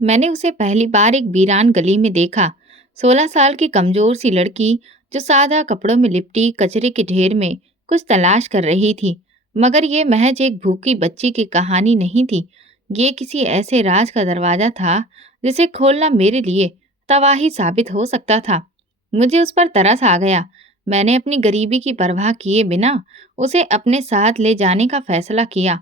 मैंने उसे पहली बार एक वीरान गली में देखा। 16 साल की कमजोर सी लड़की जो सादा कपड़ों में लिपटी कचरे के ढेर में कुछ तलाश कर रही थी। मगर ये महज एक भूखी बच्ची की कहानी नहीं थी। ये किसी ऐसे राज का दरवाजा था जिसे खोलना मेरे लिए तबाही साबित हो सकता था। मुझे उस पर तरस आ गया। मैंने अपनी गरीबी की परवाह किए बिना उसे अपने साथ ले जाने का फैसला किया।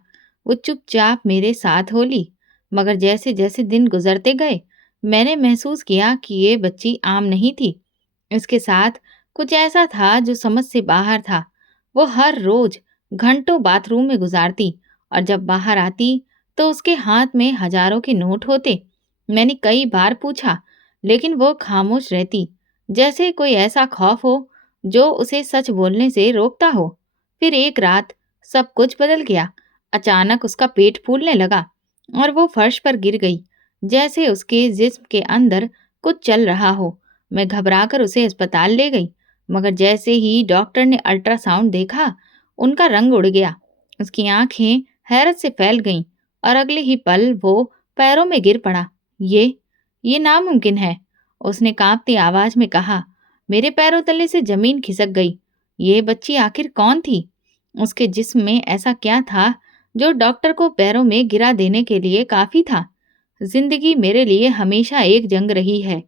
वो चुपचाप मेरे साथ हो ली। मगर जैसे जैसे दिन गुजरते गए, मैंने महसूस किया कि ये बच्ची आम नहीं थी। इसके साथ कुछ ऐसा था जो समझ से बाहर था। वो हर रोज घंटों बाथरूम में गुजारती और जब बाहर आती तो उसके हाथ में हजारों के नोट होते। मैंने कई बार पूछा, लेकिन वो खामोश रहती, जैसे कोई ऐसा खौफ हो जो उसे सच बोलने से रोकता हो। फिर एक रात सब कुछ बदल गया। अचानक उसका पेट फूलने लगा और वो फर्श पर गिर गई, जैसे उसके जिस्म के अंदर कुछ चल रहा हो। मैं घबराकर उसे अस्पताल ले गई, मगर जैसे ही डॉक्टर ने अल्ट्रासाउंड देखा, उनका रंग उड़ गया। उसकी आंखें हैरत से फैल गईं और अगले ही पल वो पैरों में गिर पड़ा। ये नामुमकिन है, उसने कांपती आवाज में कहा। मेरे पैरों तले से जमीन खिसक गई। ये बच्ची आखिर कौन थी? उसके जिस्म में ऐसा क्या था जो डॉक्टर को पैरों में गिरा देने के लिए काफी था? जिंदगी मेरे लिए हमेशा एक जंग रही है।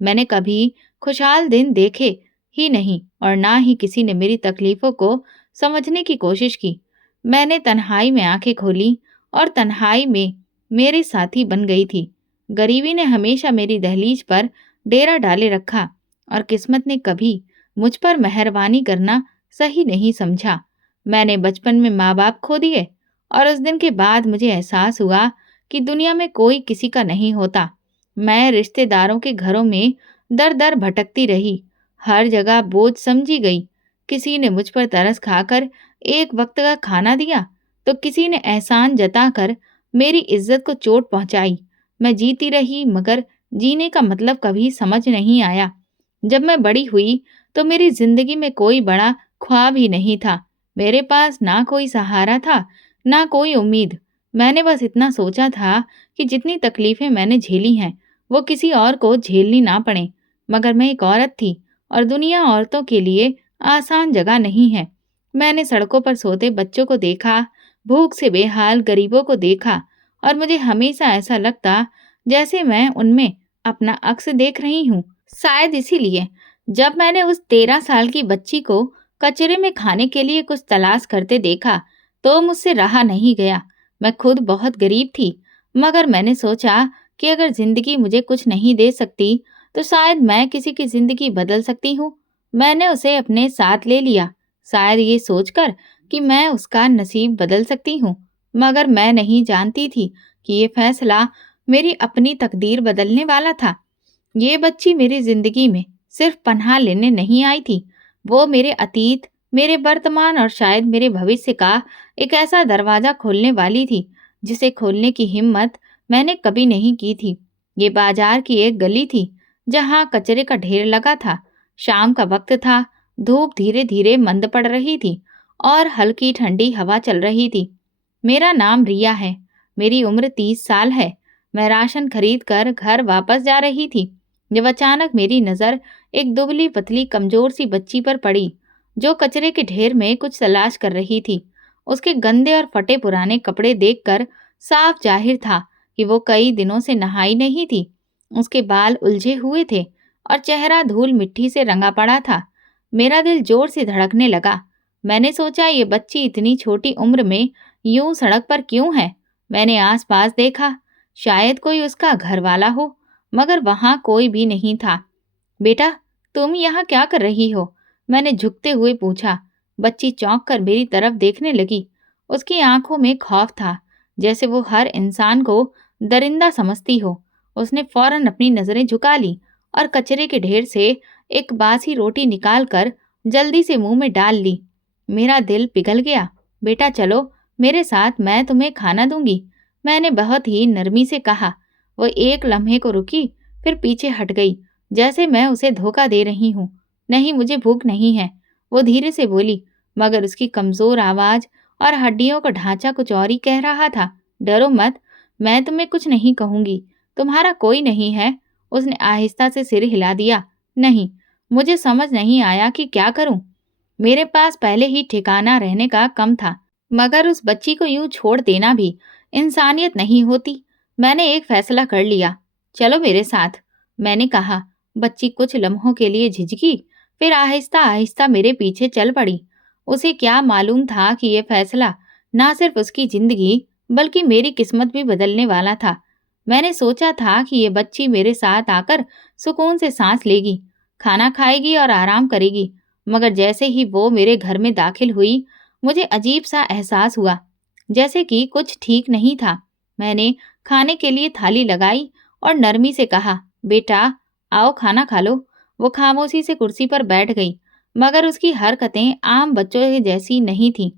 मैंने कभी खुशहाल दिन देखे ही नहीं और ना ही किसी ने मेरी तकलीफों को समझने की कोशिश की। मैंने तन्हाई में आंखें खोली और तन्हाई में मेरी साथी बन गई थी। गरीबी ने हमेशा मेरी दहलीज पर डेरा डाले रखा और किस्मत ने कभी मुझ पर मेहरबानी करना सही नहीं समझा। मैंने बचपन में माँ बाप खो दिए और उस दिन के बाद मुझे एहसास हुआ कि दुनिया में कोई किसी का नहीं होता। मैं रिश्तेदारों के घरों में दर दर भटकती रही, हर जगह बोझ समझी गई। किसी ने मुझ पर तरस खाकर एक वक्त का खाना दिया, तो किसी ने एहसान जताकर मेरी इज्जत को चोट पहुंचाई। मैं जीती रही, मगर जीने का मतलब कभी समझ नहीं आया। जब मैं बड़ी हुई तो मेरी जिंदगी में कोई बड़ा ख्वाब ही नहीं था। मेरे पास ना कोई सहारा था, ना कोई उम्मीद। मैंने बस इतना सोचा था कि जितनी तकलीफें मैंने झेली हैं, वो किसी और को झेलनी ना पड़े। मगर मैं एक औरत थी और दुनिया औरतों के लिए आसान जगह नहीं है। मैंने सड़कों पर सोते बच्चों को देखा, भूख से बेहाल गरीबों को देखा और मुझे हमेशा ऐसा लगता जैसे मैं उनमें अपना अक्स देख रही हूँ। शायद इसीलिए जब मैंने उस 13 साल की बच्ची को कचरे में खाने के लिए कुछ तलाश करते देखा, तो मुझसे रहा नहीं गया। मैं खुद बहुत गरीब थी, मगर मैंने सोचा कि अगर जिंदगी मुझे कुछ नहीं दे सकती, तो शायद मैं किसी की जिंदगी बदल सकती हूँ। मैंने उसे अपने साथ ले लिया, शायद ये सोचकर कि मैं उसका नसीब बदल सकती हूँ। मगर मैं नहीं जानती थी कि ये फैसला मेरी अपनी तकदीर बदलने वाला था। ये बच्ची मेरी जिंदगी में सिर्फ पनाह लेने नहीं आई थी। वो मेरे अतीत, मेरे वर्तमान और शायद मेरे भविष्य का एक ऐसा दरवाजा खोलने वाली थी जिसे खोलने की हिम्मत मैंने कभी नहीं की थी। ये बाजार की एक गली थी जहाँ कचरे का ढेर लगा था। शाम का वक्त था, धूप धीरे धीरे मंद पड़ रही थी और हल्की ठंडी हवा चल रही थी। मेरा नाम रिया है। मेरी उम्र 30 साल है। मैं राशन खरीद कर घर वापस जा रही थी जब अचानक मेरी नजर एक दुबली पतली कमजोर सी बच्ची पर पड़ी जो कचरे के ढेर में कुछ तलाश कर रही थी। उसके गंदे और फटे पुराने कपड़े देखकर साफ जाहिर था कि वो कई दिनों से नहाई नहीं थी। उसके बाल उलझे हुए थे और चेहरा धूल मिट्टी से रंगा पड़ा था। मेरा दिल जोर से धड़कने लगा। मैंने सोचा, ये बच्ची इतनी छोटी उम्र में यूं सड़क पर क्यों है? मैंने आसपास देखा, शायद कोई उसका घर वाला हो, मगर वहां कोई भी नहीं था। बेटा, तुम यहाँ क्या कर रही हो? मैंने झुकते हुए पूछा। बच्ची चौंक कर मेरी तरफ देखने लगी। उसकी आंखों में खौफ था, जैसे वो हर इंसान को दरिंदा समझती हो। उसने फौरन अपनी नजरें झुका ली और कचरे के ढेर से एक बासी रोटी निकालकर जल्दी से मुंह में डाल ली। मेरा दिल पिघल गया। बेटा चलो मेरे साथ, मैं तुम्हें खाना दूंगी, मैंने बहुत ही नरमी से कहा। वो एक लम्हे को रुकी, फिर पीछे हट गई, जैसे मैं उसे धोखा दे रही हूँ। नहीं, मुझे भूख नहीं है, वो धीरे से बोली, मगर उसकी कमजोर आवाज और हड्डियों का ढांचा कुछ और ही कह रहा था। डरो मत, मैं तुम्हें कुछ नहीं कहूंगी। तुम्हारा कोई नहीं है? उसने आहिस्ता से सिर हिला दिया। नहीं, मुझे समझ नहीं आया कि क्या करूं। मेरे पास पहले ही ठिकाना रहने का कम था, मगर उस बच्ची को यूं छोड़ देना भी इंसानियत नहीं होती। मैंने एक फैसला कर लिया। चलो मेरे साथ, मैंने कहा। बच्ची कुछ लम्हों के लिए झिझकी, फिर आहिस्ता आहिस्ता मेरे पीछे चल पड़ी। उसे क्या मालूम था कि यह फैसला ना सिर्फ उसकी जिंदगी बल्कि मेरी किस्मत भी बदलने वाला था। मैंने सोचा था कि ये बच्ची मेरे साथ आकर सुकून से सांस लेगी, खाना खाएगी और आराम करेगी, मगर जैसे ही वो मेरे घर में दाखिल हुई, मुझे अजीब सा एहसास हुआ, जैसे कि कुछ ठीक नहीं था। मैंने खाने के लिए थाली लगाई और नरमी से कहा, बेटा आओ खाना खा लो। वो खामोशी से कुर्सी पर बैठ गई, मगर उसकी हरकतें आम बच्चों के जैसी नहीं थीं।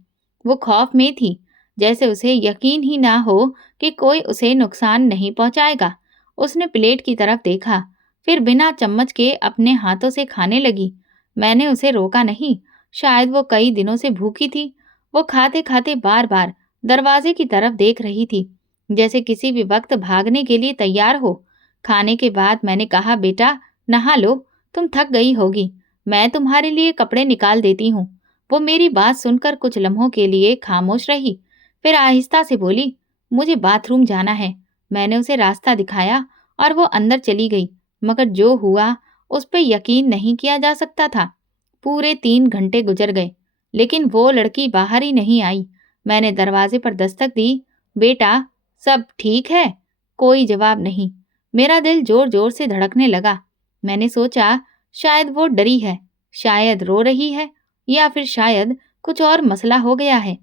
वो खौफ में थी, जैसे उसे यकीन ही ना हो कि कोई उसे नुकसान नहीं पहुंचाएगा। उसने प्लेट की तरफ देखा, फिर बिना चम्मच के अपने हाथों से खाने लगी। मैंने उसे रोका नहीं, शायद वो कई दिनों से भूखी थी। वो खाते खाते बार बार दरवाजे की तरफ देख रही थी, जैसे किसी भी वक्त भागने के लिए तैयार हो। खाने के बाद मैंने कहा, बेटा नहा लो, तुम थक गई होगी, मैं तुम्हारे लिए कपड़े निकाल देती हूँ। वो मेरी बात सुनकर कुछ लम्हों के लिए खामोश रही, फिर आहिस्ता से बोली, मुझे बाथरूम जाना है। मैंने उसे रास्ता दिखाया और वो अंदर चली गई, मगर जो हुआ उस पर यकीन नहीं किया जा सकता था। पूरे 3 घंटे गुजर गए, लेकिन वो लड़की बाहर ही नहीं आई। मैंने दरवाजे पर दस्तक दी, बेटा सब ठीक है? कोई जवाब नहीं। मेरा दिल जोर जोर से धड़कने लगा। मैंने सोचा, शायद वो डरी है, शायद रो रही है, या फिर शायद कुछ और मसला हो गया है।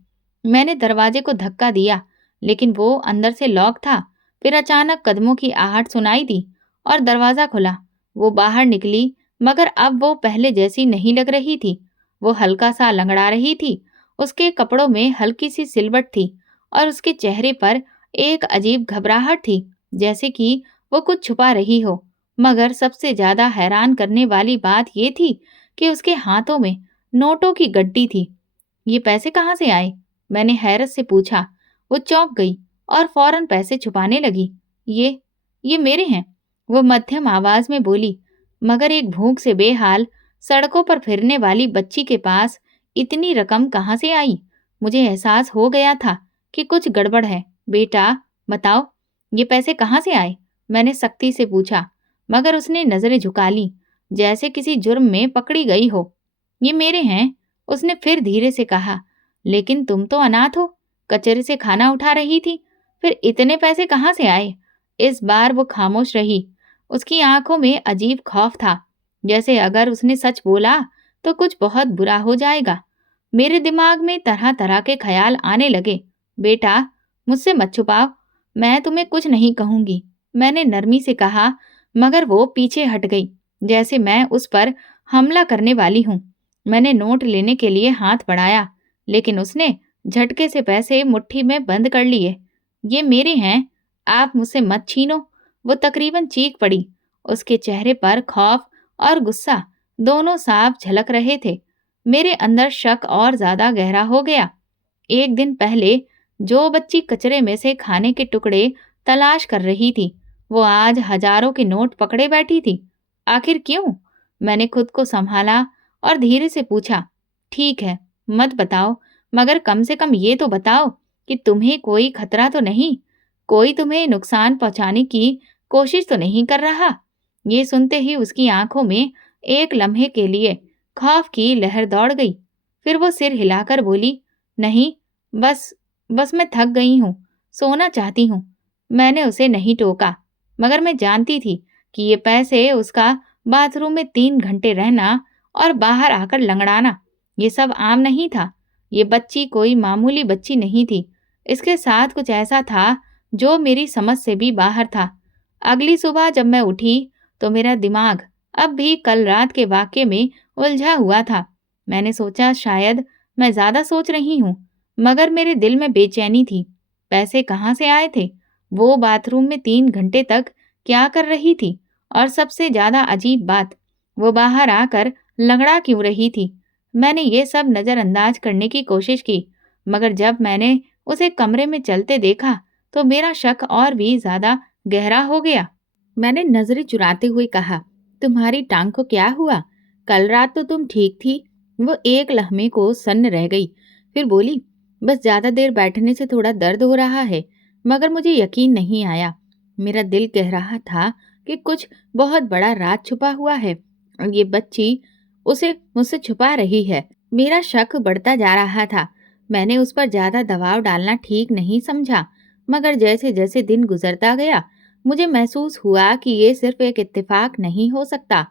मैंने दरवाजे को धक्का दिया, लेकिन वो अंदर से लॉक था। फिर अचानक कदमों की आहट सुनाई दी और दरवाजा खुला। वो बाहर निकली, मगर अब वो पहले जैसी नहीं लग रही थी। वो हल्का सा लंगड़ा रही थी। उसके कपड़ों में हल्की सी सिलवट थी और उसके चेहरे पर एक अजीब घबराहट थी, जैसे कि वो कुछ छुपा रही हो। मगर सबसे ज्यादा हैरान करने वाली बात ये थी कि उसके हाथों में नोटों की गड्डी थी। ये पैसे कहाँ से आए? मैंने हैरत से पूछा। वो चौंक गई और फौरन पैसे छुपाने लगी। ये मेरे हैं, वो मध्यम आवाज में बोली। मगर एक भूख से बेहाल सड़कों पर फिरने वाली बच्ची के पास इतनी रकम कहाँ से आई? मुझे एहसास हो गया था कि कुछ गड़बड़ है। बेटा बताओ, ये पैसे कहाँ से आए? मैंने सख्ती से पूछा, मगर उसने नजरें झुका ली, जैसे किसी जुर्म में पकड़ी गई हो। ये मेरे हैं, उसने फिर धीरे से कहा। लेकिन तुम तो अनाथ हो, कचरे से खाना उठा रही थी, फिर इतने पैसे कहाँ से आए? इस बार वो खामोश रही। उसकी आंखों में अजीब खौफ था, जैसे अगर उसने सच बोला तो कुछ बहुत बुरा हो जाएगा। मेरे दिमाग में तरह तरह के ख्याल आने लगे। बेटा मुझसे मत छुपाओ, मैं तुम्हें कुछ नहीं कहूंगी, मैंने नरमी से कहा, मगर वो पीछे हट गई, जैसे मैं उस पर हमला करने वाली हूँ। मैंने नोट लेने के लिए हाथ बढ़ाया, लेकिन उसने झटके से पैसे मुट्ठी में बंद कर लिए। ये मेरे हैं, आप मुझसे मत छीनो। वो तकरीबन चीख पड़ी। उसके चेहरे पर खौफ और गुस्सा दोनों साफ झलक रहे थे। मेरे अंदर शक और ज्यादा गहरा हो गया। एक दिन पहले जो बच्ची कचरे में से खाने के टुकड़े तलाश कर रही थी, वो आज हजारों के नोट पकड़े बैठी थी। आखिर क्यों? मैंने खुद को संभाला और धीरे से पूछा, ठीक है, मत बताओ, मगर कम से कम ये तो बताओ कि तुम्हें कोई खतरा तो नहीं, कोई तुम्हें नुकसान पहुंचाने की कोशिश तो नहीं कर रहा? ये सुनते ही उसकी आंखों में एक लम्हे के लिए खौफ की लहर दौड़ गई। फिर वो सिर हिलाकर बोली, नहीं, बस बस मैं थक गई हूँ, सोना चाहती हूँ। मैंने उसे नहीं टोका, मगर मैं जानती थी कि ये पैसे उसका बाथरूम में 3 घंटे रहना और बाहर आकर लंगड़ाना, ये सब आम नहीं था। ये बच्ची कोई मामूली बच्ची नहीं थी। इसके साथ कुछ ऐसा था जो मेरी समझ से भी बाहर था। अगली सुबह जब मैं उठी तो मेरा दिमाग अब भी कल रात के वाक्य में उलझा हुआ था। मैंने सोचा शायद मैं ज्यादा सोच रही हूँ, मगर मेरे दिल में बेचैनी थी। पैसे कहाँ से आए थे? वो बाथरूम में 3 घंटे तक क्या कर रही थी? और सबसे ज्यादा अजीब बात, वो बाहर आकर लंगड़ा क्यों रही थी? मैंने ये सब नजरअंदाज करने की कोशिश की, मगर जब मैंने उसे कमरे में चलते देखा तो मेरा शक और भी ज्यादा गहरा हो गया। मैंने नजरें चुराते हुए कहा, तुम्हारी टांग को क्या हुआ? कल रात तो तुम ठीक थी। वो एक लम्हे को सन्न रह गई, फिर बोली, बस ज्यादा देर बैठने से थोड़ा दर्द हो रहा है। मगर मुझे यकीन नहीं आया। मेरा दिल कह रहा था कि कुछ बहुत बड़ा राज छुपा हुआ है और ये बच्ची उसे मुझसे छुपा रही है। मेरा शक बढ़ता जा रहा था। मैंने उस पर ज्यादा दबाव डालना ठीक नहीं समझा, मगर जैसे जैसे दिन गुजरता गया मुझे महसूस हुआ कि ये सिर्फ एक इत्तेफाक नहीं हो सकता।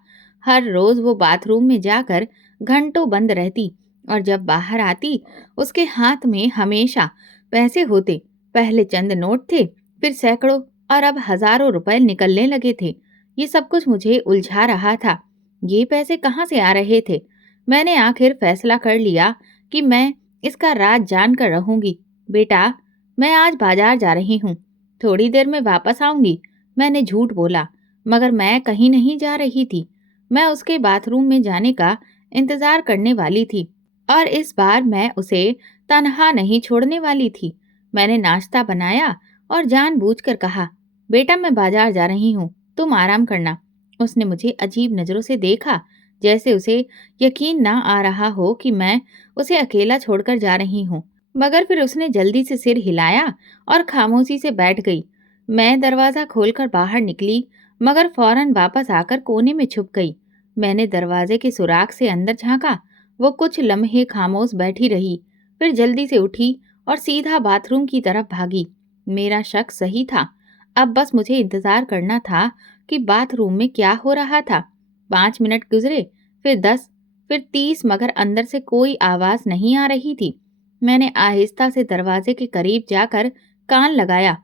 हर रोज वो बाथरूम में जाकर घंटों बंद रहती और जब बाहर आती उसके हाथ में हमेशा पैसे होते। पहले चंद नोट थे, फिर सैकड़ों और अब हजारों रुपए निकलने लगे थे। ये सब कुछ मुझे उलझा रहा था। ये पैसे कहाँ से आ रहे थे? मैंने आखिर फैसला कर लिया कि मैं इसका राज जान कर रहूंगी। बेटा, मैं आज बाजार जा रही हूँ, थोड़ी देर में वापस आऊंगी। मैंने झूठ बोला, मगर मैं कहीं नहीं जा रही थी। मैं उसके बाथरूम में जाने का इंतजार करने वाली थी और इस बार मैं उसे तन्हा नहीं छोड़ने वाली थी। मैंने नाश्ता बनाया और जानबूझकर कहा, बेटा मैं बाजार जा रही हूँ, तुम आराम करना। उसने मुझे अजीब नजरों से देखा, जैसे उसे यकीन ना आ रहा हो कि मैं उसे अकेला छोड़कर जा रही हूँ। मगर फिर उसने जल्दी से सिर हिलाया और खामोशी से बैठ गई। मैं दरवाजा खोलकर बाहर निकली, मगर फौरन वापस आकर कोने में छुप गई। मैंने दरवाजे के सुराख से अंदर झांका। वो कुछ लम्हे खामोश बैठी रही, फिर जल्दी से उठी और सीधा बाथरूम की तरफ भागी। मेरा शक सही था। अब बस मुझे इंतजार करना था कि बाथरूम में क्या हो रहा था। 5 मिनट गुजरे, फिर 10, फिर 30, मगर अंदर से कोई आवाज नहीं आ रही थी। मैंने आहिस्ता से दरवाजे के करीब जाकर कान लगाया।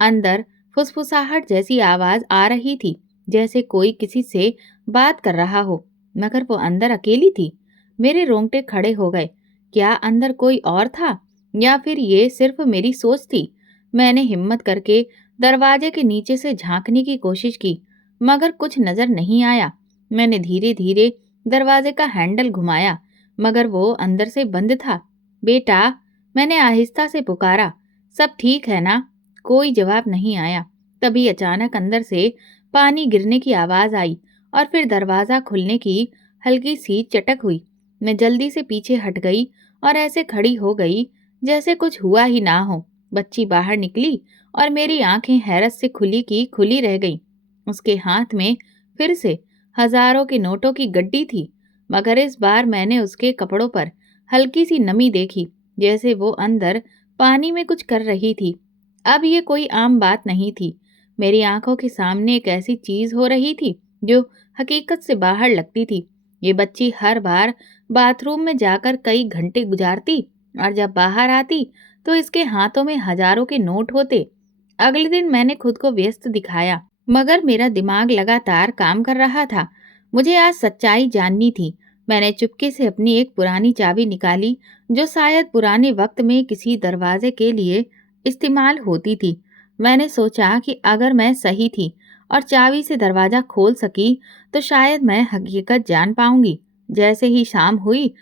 अंदर फुसफुसाहट जैसी आवाज आ रही थी, जैसे कोई किसी से बात कर रहा हो, मगर वो अंदर अकेली थी। मेरे रोंगटे खड़े हो गए। क्या अंदर कोई और था या फिर ये सिर्फ मेरी सोच थी? मैंने हिम्मत करके दरवाजे के नीचे से झांकने की कोशिश की, मगर कुछ नजर नहीं आया। मैंने धीरे धीरे दरवाजे का हैंडल घुमाया, मगर वो अंदर से बंद था। बेटा, मैंने आहिस्ता से पुकारा, सब ठीक है ना? कोई जवाब नहीं आया। तभी अचानक अंदर से पानी गिरने की आवाज आई और फिर दरवाजा खुलने की हल्की सी चटक हुई। मैं जल्दी से पीछे हट गई और ऐसे खड़ी हो गई जैसे कुछ हुआ ही ना हो। बच्ची बाहर निकली और मेरी आंखें हैरत से खुली की खुली रह गईं। उसके हाथ में फिर से हजारों के नोटों की गड्डी थी, मगर इस बार मैंने उसके कपड़ों पर हल्की सी नमी देखी, जैसे वो अंदर पानी में कुछ कर रही थी। अब ये कोई आम बात नहीं थी। मेरी आंखों के सामने एक ऐसी चीज हो रही थी जो हकीकत से बाहर लगती थी। ये बच्ची हर बार बाथरूम में जाकर कई घंटे गुजारती और जब बाहर आती तो इसके हाथों में हजारों के नोट होते। अगले दिन मैंने खुद को व्यस्त दिखाया, मगर मेरा दिमाग लगातार काम कर रहा था। मुझे आज सच्चाई जाननी थी। मैंने चुपके से अपनी एक पुरानी चाबी निकाली, जो शायद पुराने वक्त में किसी दरवाजे के लिए इस्तेमाल होती थी। मैंने सोचा कि अगर मैं सही थी और चाबी से दरवाजा खोल सकी, तो शायद मैं हकीकत जान पाऊंगी। जैसे ही शाम हुई,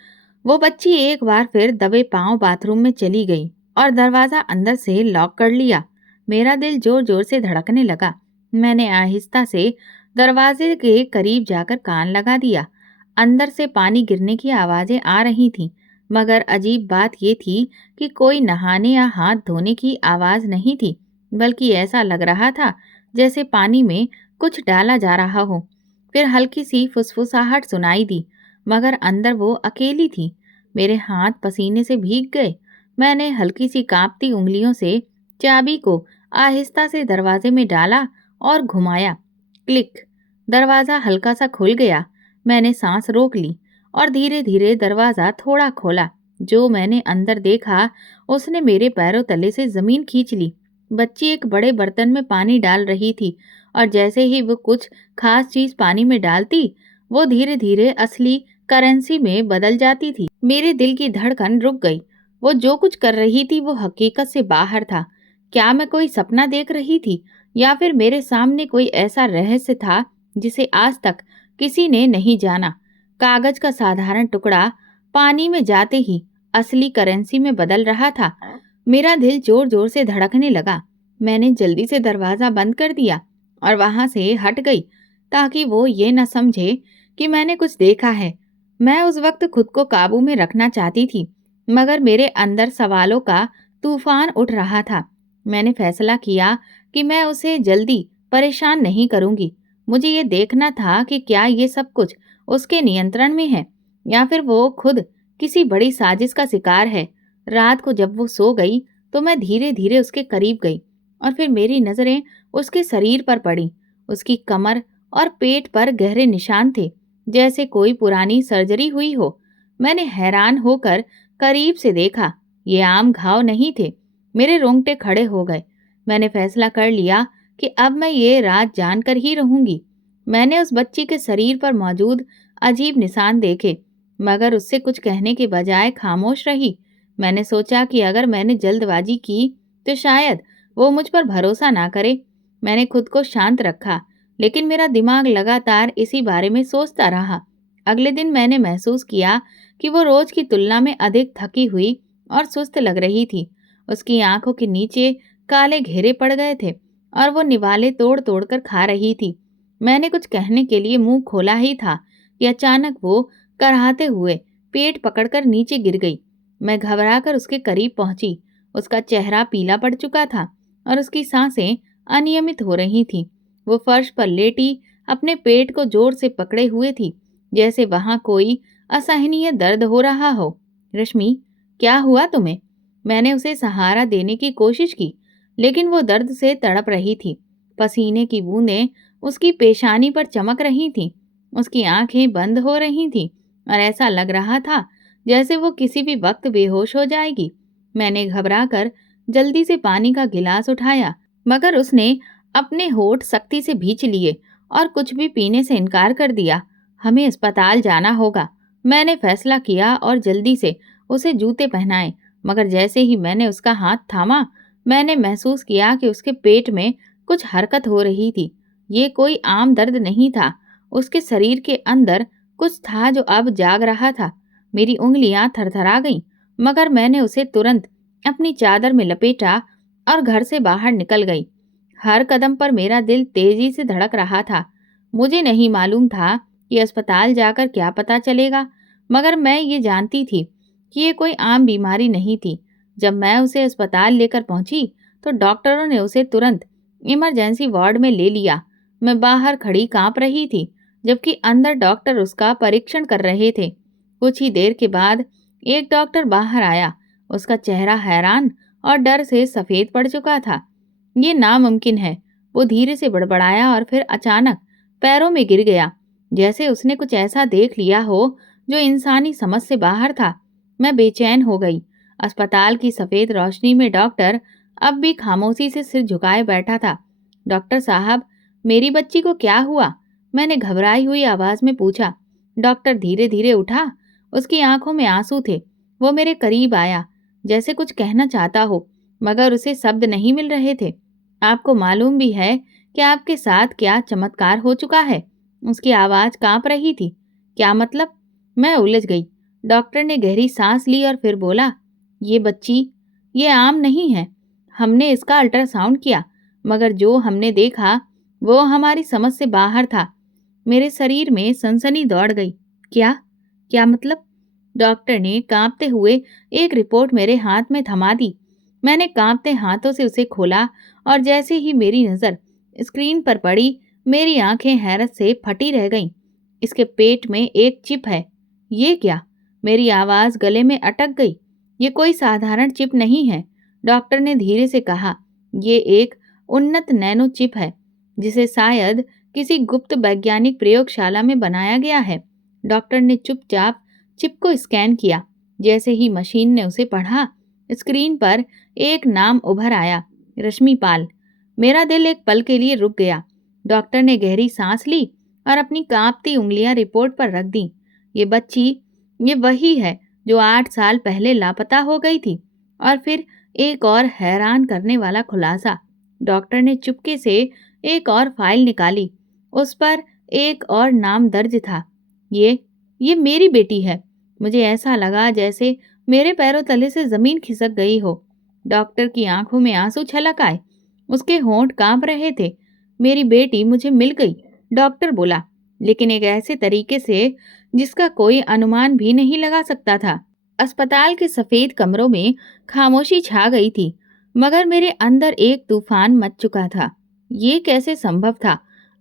वो बच्ची एक बार फिर दबे पांव बाथरूम में चली गई और दरवाजा अंदर से लॉक कर लिया। मेरा दिल जोर जोर से धड़कने लगा। मैंने आहिस्ता से दरवाजे के करीब जाकर कान लगा दिया। अंदर से पानी गिरने की आवाजें आ रही थीं, मगर अजीब बात ये थी कि कोई नहाने या हाथ धोने की आवाज नहीं थी, बल्कि ऐसा लग रहा था जैसे पानी में कुछ डाला जा रहा हो। फिर हल्की सी फुसफुसाहट सुनाई दी, मगर अंदर वो अकेली थी। मेरे हाथ पसीने से भीग गए। मैंने हल्की सी कांपती उंगलियों से चाबी को आहिस्ता से दरवाजे में डाला और घुमाया। क्लिक! दरवाजा हल्का सा खुल गया। मैंने सांस रोक ली और धीरे धीरे दरवाजा थोड़ा खोला। जो मैंने अंदर देखा उसने मेरे पैरों तले से जमीन खींच ली। बच्ची एक बड़े बर्तन में पानी डाल रही थी और जैसे ही वो कुछ खास चीज पानी में डालती, वो धीरे धीरे असली करेंसी में बदल जाती थी। मेरे दिल की धड़कन रुक गई। वो जो कुछ कर रही थी वो हकीकत से बाहर था। क्या मैं कोई सपना देख रही थी या फिर मेरे सामने कोई ऐसा रहस्य था जिसे आज तक किसी ने नहीं जाना? कागज का साधारण टुकड़ा पानी में जाते ही असली करेंसी में बदल रहा था। मेरा दिल जोर जोर से धड़कने लगा। मैंने जल्दी से दरवाज़ा बंद कर दिया और वहाँ से हट गई ताकि वो ये न समझे कि मैंने कुछ देखा है। मैं उस वक्त खुद को काबू में रखना चाहती थी, मगर मेरे अंदर सवालों का तूफान उठ रहा था। मैंने फैसला किया कि मैं उसे जल्दी परेशान नहीं करूंगी। मुझे ये देखना था कि क्या ये सब कुछ उसके नियंत्रण में है या फिर वो खुद किसी बड़ी साजिश का शिकार है। रात को जब वो सो गई तो मैं धीरे धीरे उसके करीब गई और फिर मेरी नज़रें उसके शरीर पर पड़ी। उसकी कमर और पेट पर गहरे निशान थे, जैसे कोई पुरानी सर्जरी हुई हो। मैंने हैरान होकर करीब से देखा। ये आम घाव नहीं थे। मेरे रोंगटे खड़े हो गए। मैंने फैसला कर लिया कि अब मैं ये राज जानकर ही रहूंगी। मैंने उस बच्ची के शरीर पर मौजूद अजीब निशान देखे, मगर उससे कुछ कहने के बजाय खामोश रही। मैंने सोचा कि अगर मैंने जल्दबाजी की तो शायद वो मुझ पर भरोसा ना करे। मैंने खुद को शांत रखा, लेकिन मेरा दिमाग लगातार इसी बारे में सोचता रहा। अगले दिन मैंने महसूस किया कि वो रोज की तुलना में अधिक थकी हुई और सुस्त लग रही थी। उसकी आंखों के नीचे काले घेरे पड़ गए थे और वो निवाले तोड़ तोड़ कर खा रही थी। मैंने कुछ कहने के लिए मुंह खोला ही था कि अचानक वो कराहते हुए पेट पकड़कर नीचे गिर गई। मैं घबराकर उसके करीब पहुंची। उसका चेहरा पीला पड़ चुका था और उसकी सांसें अनियमित हो रही थीं। वो फर्श पर लेटी अपने पेट को जोर से पकड़े हुए थी, जैसे वहां कोई असहनीय दर्द हो रहा हो। रश्मि, क्या हुआ तुम्हें? मैंने उसे सहारा देने की कोशिश की, लेकिन वो दर्द से तड़प रही थी। पसीने की बूंदें उसकी पेशानी पर चमक रही थीं। उसकी आंखें बंद हो रही थीं और ऐसा लग रहा था जैसे वो किसी भी वक्त बेहोश हो जाएगी। मैंने घबराकर जल्दी से पानी का गिलास उठाया, मगर उसने अपने होठ सख्ती से भींच लिए और कुछ भी पीने से इनकार कर दिया। हमें अस्पताल जाना होगा, मैंने फैसला किया और जल्दी से उसे जूते पहनाए। मगर जैसे ही मैंने उसका हाथ थामा, मैंने महसूस किया कि उसके पेट में कुछ हरकत हो रही थी। ये कोई आम दर्द नहीं था। उसके शरीर के अंदर कुछ था जो अब जाग रहा था। मेरी उंगलियां थरथरा गईं, मगर मैंने उसे तुरंत अपनी चादर में लपेटा और घर से बाहर निकल गई। हर कदम पर मेरा दिल तेजी से धड़क रहा था। मुझे नहीं मालूम था कि अस्पताल जाकर क्या पता चलेगा, मगर मैं ये जानती थी कि ये कोई आम बीमारी नहीं थी। जब मैं उसे अस्पताल लेकर पहुंची तो डॉक्टरों ने उसे तुरंत इमरजेंसी वार्ड में ले लिया। मैं बाहर खड़ी कांप रही थी, जबकि अंदर डॉक्टर उसका परीक्षण कर रहे थे। कुछ ही देर के बाद एक डॉक्टर बाहर आया। उसका चेहरा हैरान और डर से सफ़ेद पड़ चुका था। ये नामुमकिन है, वो धीरे से बड़बड़ाया और फिर अचानक पैरों में गिर गया, जैसे उसने कुछ ऐसा देख लिया हो जो इंसानी समझ से बाहर था। मैं बेचैन हो गई। अस्पताल की सफ़ेद रोशनी में डॉक्टर अब भी खामोशी से सिर झुकाए बैठा था। डॉक्टर साहब, मेरी बच्ची को क्या हुआ? मैंने घबराई हुई आवाज़ में पूछा। डॉक्टर धीरे धीरे उठा। उसकी आंखों में आंसू थे। वो मेरे करीब आया, जैसे कुछ कहना चाहता हो, मगर उसे शब्द नहीं मिल रहे थे। आपको मालूम भी है कि आपके साथ क्या चमत्कार हो चुका है? उसकी आवाज़ कांप रही थी। क्या मतलब? मैं उलझ गई। डॉक्टर ने गहरी सांस ली और फिर बोला, ये बच्ची, ये आम नहीं है। हमने इसका अल्ट्रासाउंड किया, मगर जो हमने देखा वो हमारी समझ से बाहर था। मेरे शरीर में सनसनी दौड़ गई। क्या? क्या मतलब? डॉक्टर ने कांपते हुए एक रिपोर्ट मेरे हाथ में थमा दी। मैंने कांपते हाथों से उसे खोला और जैसे ही मेरी नज़र स्क्रीन पर पड़ी, मेरी आंखें हैरत से फटी रह गईं। इसके पेट में एक चिप है। ये क्या? मेरी आवाज़ गले में अटक गई। ये कोई साधारण चिप नहीं है, डॉक्टर ने धीरे से कहा। ये एक उन्नत नैनो चिप है, जिसे शायद किसी गुप्त वैज्ञानिक प्रयोगशाला में बनाया गया है। डॉक्टर ने चुपचाप चिप को स्कैन किया। जैसे ही मशीन ने उसे पढ़ा, स्क्रीन पर एक नाम उभर आया, रश्मि पाल। मेरा दिल एक पल के लिए रुक गया। डॉक्टर ने गहरी सांस ली और अपनी कांपती उंगलियां रिपोर्ट पर रख दी। ये बच्ची, ये वही है जो 8 साल पहले लापता हो गई थी। और फिर एक और हैरान करने वाला खुलासा। डॉक्टर ने चुपके से एक और फाइल निकाली। उस पर एक और नाम दर्ज था। ये मेरी बेटी है। मुझे ऐसा लगा जैसे मेरे पैरों तले से जमीन खिसक गई हो। डॉक्टर की आंखों में आंसू छलक आए। उसके होंठ कांप रहे थे। मेरी बेटी मुझे मिल गई, डॉक्टर बोला, लेकिन एक ऐसे तरीके से जिसका कोई अनुमान भी नहीं लगा सकता था। अस्पताल के सफेद कमरों में खामोशी छा गई थी, मगर मेरे अंदर एक तूफान मच चुका था। ये कैसे संभव था?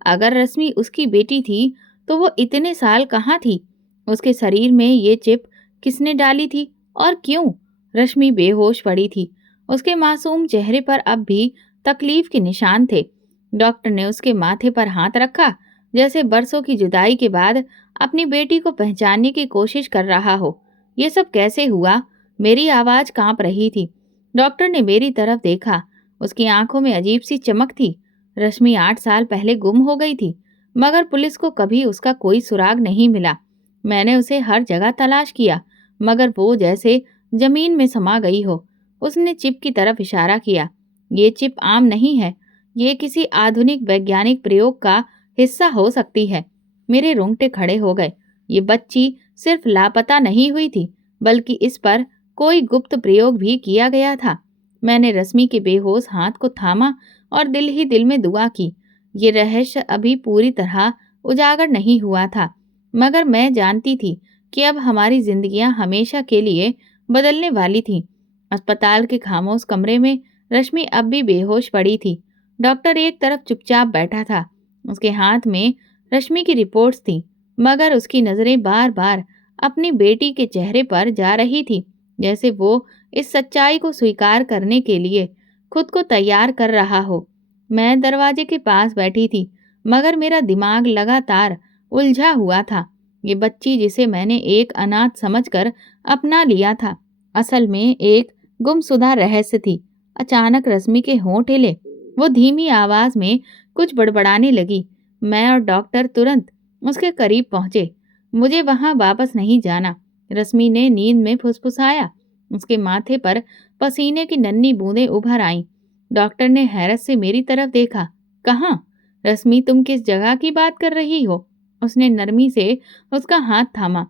अगर रश्मि उसकी बेटी थी, तो वो इतने साल कहाँ थी? उसके शरीर में ये चिप किसने डाली थी और क्यों? रश्मि बेहोश पड़ी थी। उसके मासूम चेहरे पर अब भी तकलीफ के निशान थे। डॉक्टर ने उसके माथे पर हाथ रखा, जैसे बरसों की जुदाई के बाद अपनी बेटी को पहचानने की कोशिश कर रहा हो। ये सब कैसे हुआ? मेरी आवाज कांप रही थी। डॉक्टर ने मेरी तरफ देखा। उसकी आंखों में अजीब सी चमक थी। रश्मि 8 साल पहले गुम हो गई थी, मगर पुलिस को कभी उसका कोई सुराग नहीं मिला। मैंने उसे हर जगह तलाश किया, मगर वो जैसे जमीन में समा गई हो। उसने चिप की तरफ इशारा किया। ये चिप आम नहीं है, ये किसी आधुनिक वैज्ञानिक प्रयोग का हिस्सा हो सकती है। मेरे रोंगटे खड़े हो गए। ये बच्ची सिर्फ लापता नहीं हुई थी, बल्कि इस पर कोई गुप्त प्रयोग भी किया गया था। मैंने रश्मि के बेहोश हाथ को थामा और दिल ही दिल में दुआ की। ये रहस्य अभी पूरी तरह उजागर नहीं हुआ था, मगर मैं जानती थी कि अब हमारी जिंदगियां हमेशा के लिए बदलने वाली थीं। अस्पताल के खामोश कमरे में रश्मि अब भी बेहोश पड़ी थी। डॉक्टर एक तरफ चुपचाप बैठा था। उसके हाथ में रश्मि की रिपोर्ट्स थी, मगर उसकी नजरें बार बार अपनी बेटी के चेहरे पर जा रही थी, जैसे वो इस सच्चाई को स्वीकार करने के लिए खुद को तैयार कर रहा हो। मैं दरवाजे के पास बैठी थी, मगर मेरा दिमाग लगातार उलझा हुआ था। ये बच्ची जिसे मैंने एक अनाथ समझकर अपना लिया था, असल में एक गुमशुदा रहस्य थी। अचानक रश्मि के होंठ हिले। वो धीमी आवाज में कुछ बड़बड़ाने लगी। मैं और डॉक्टर तुरंत उसके करीब पहुंचे। मुझे वहां वापस नहीं जाना, रश्मि ने नींद में फुसफुसाया। उसके माथे पर पसीने की नन्ही बूंदें उभर आईं। डॉक्टर ने हैरत से मेरी तरफ देखा। कहाँ? रश्मि, तुम किस जगह की बात कर रही हो? उसने नरमी से उसका हाथ थामा,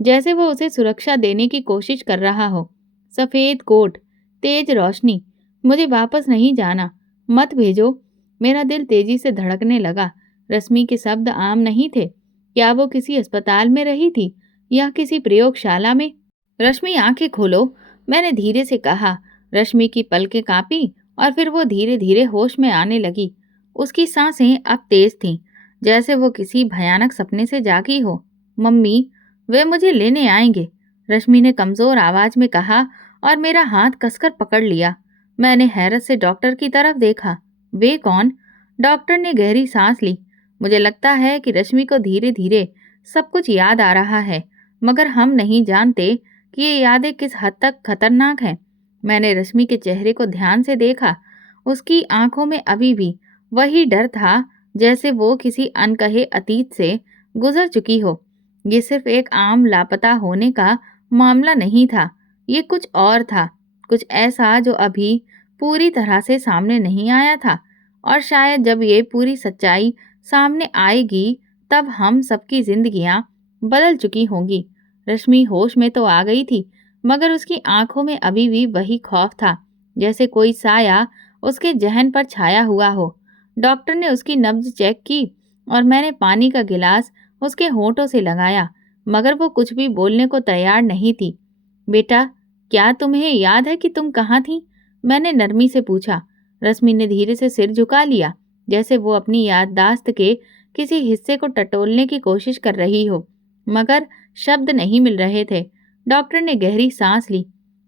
जैसे वो उसे सुरक्षा देने की कोशिश कर रहा हो। सफेद कोट, तेज रोशनी। मुझे वापस नहीं जाना, मत भेजो। मेरा दिल तेजी से धड़कने लगा। रश्मि के शब्द आम नहीं थे। क्या वो किसी अस्पताल में रही थी या किसी प्रयोगशाला में? रश्मि, आंखें खोलो, मैंने धीरे से कहा। रश्मि की पलकें कांपी और फिर वो धीरे धीरे होश में आने लगी। उसकी सांसें अब तेज थीं, जैसे वो किसी भयानक सपने से जागी हो। मम्मी, वे मुझे लेने आएंगे, रश्मि ने कमजोर आवाज में कहा और मेरा हाथ कसकर पकड़ लिया। मैंने हैरत से डॉक्टर की तरफ देखा। वे कौन? डॉक्टर ने गहरी सांस ली। मुझे लगता है कि रश्मि को धीरे धीरे सब कुछ याद आ रहा है, मगर हम नहीं जानते कि ये यादें किस हद तक खतरनाक हैं। मैंने रश्मि के चेहरे को ध्यान से देखा। उसकी आंखों में अभी भी वही डर था, जैसे वो किसी अनकहे अतीत से गुजर चुकी हो। ये सिर्फ एक आम लापता होने का मामला नहीं था, ये कुछ और था, कुछ ऐसा जो अभी पूरी तरह से सामने नहीं आया था। और शायद जब ये पूरी सच्चाई सामने आएगी, तब हम सबकी जिंदगियां बदल चुकी होंगी। रश्मि होश में तो आ गई थी, मगर उसकी आंखों में अभी भी वही खौफ था, जैसे कोई साया उसके जहन पर छाया हुआ हो। डॉक्टर ने उसकी नब्ज चेक की और मैंने पानी का गिलास उसके होठों से लगाया, मगर वो कुछ भी बोलने को तैयार नहीं थी। बेटा, क्या तुम्हें याद है कि तुम कहाँ थी? मैंने नरमी से पूछा। रश्मि ने धीरे से सिर झुका लिया, जैसे वो अपनी याददाश्त के किसी हिस्से को टटोलने की कोशिश कर रही हो, मगर शब्द नहीं मिल रहे थे। डॉक्टर ने गहरी सांस ली।